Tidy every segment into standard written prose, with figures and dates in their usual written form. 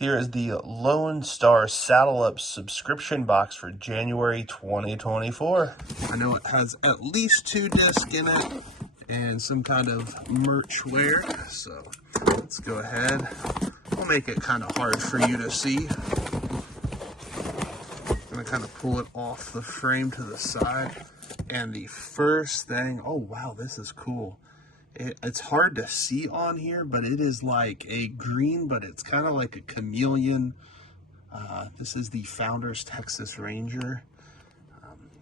Here is the Lone Star Saddle Up subscription box for January 2024. I know it has at least 2 discs in it and some kind of merch wear. So let's go ahead. We'll make it kind of hard for you to see. I'm gonna kind of pull it off the frame to the side. And the first thing, oh wow, this is cool. It's hard to see on here, but it is like a green, but it's kind of like a chameleon. This is the Founders Texas Ranger.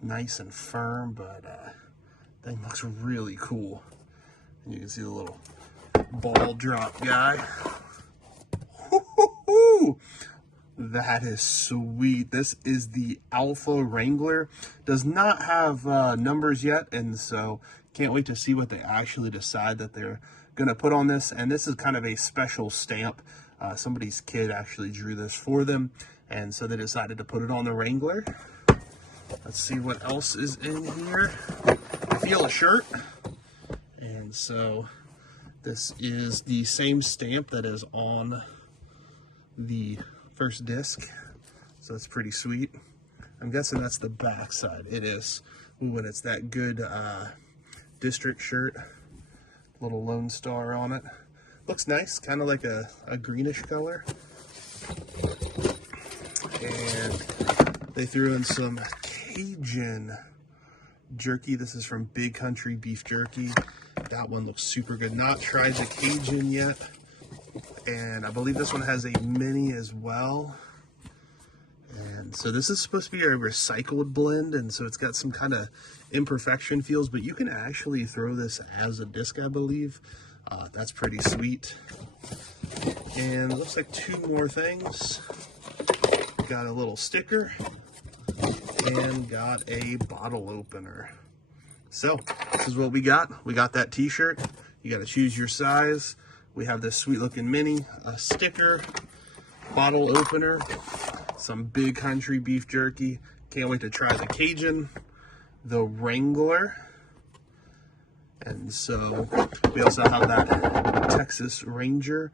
Nice and firm, but thing looks really cool. And you can see the little ball drop guy. That is sweet. This is the Alpha Wrangler. Does not have numbers yet, and so can't wait to see what they actually decide that they're going to put on this. And this is kind of a special stamp. Somebody's kid actually drew this for them, and so they decided to put it on the Wrangler. Let's see what else is in here. I feel a shirt. And so this is the same stamp that is on the first disc. So it's pretty sweet. I'm guessing that's the back side. It is. Ooh, and it's that good district shirt. Little Lone Star on it. Looks nice, kind of like a greenish color. And they threw in some Cajun jerky. This is from Big Country Beef Jerky. That one looks super good. Not tried the Cajun yet. And I believe this one has a mini as well. And so this is supposed to be a recycled blend, and so it's got some kind of imperfection feels, but you can actually throw this as a disc, I believe. That's pretty sweet. And it looks like 2 more things. Got a little sticker and got a bottle opener. So this is what we got. We got that t-shirt. You got to choose your size. We have this sweet looking mini, a sticker, bottle opener, some Big Country Beef Jerky. Can't wait to try the Cajun, the Wrangler. And so we also have that Texas Ranger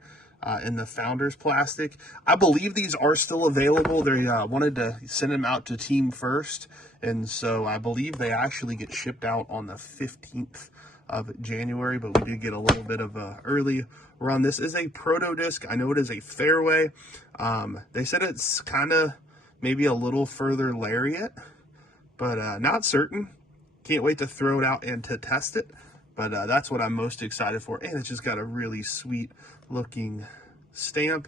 in the Founders plastic. I believe these are still available. They wanted to send them out to Team First. And so I believe they actually get shipped out on the 15th of January, but we did get a little bit of a early run. This is a proto disc. I know it is a fairway. They said it's kind of maybe a little further lariat, but not certain. Can't wait to throw it out and to test it, but that's what I'm most excited for. And it's just got a really sweet looking stamp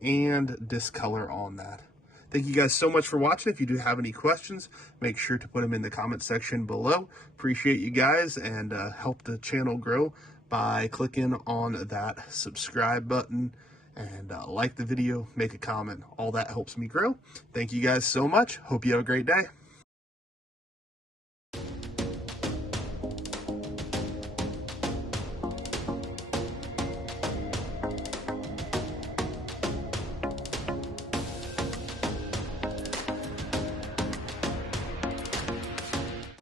and disc color on that. Thank you guys so much for watching. If you do have any questions, make sure to put them in the comment section below. Appreciate you guys, and help the channel grow by clicking on that subscribe button and like the video, make a comment. All that helps me grow. Thank you guys so much. Hope you have a great day.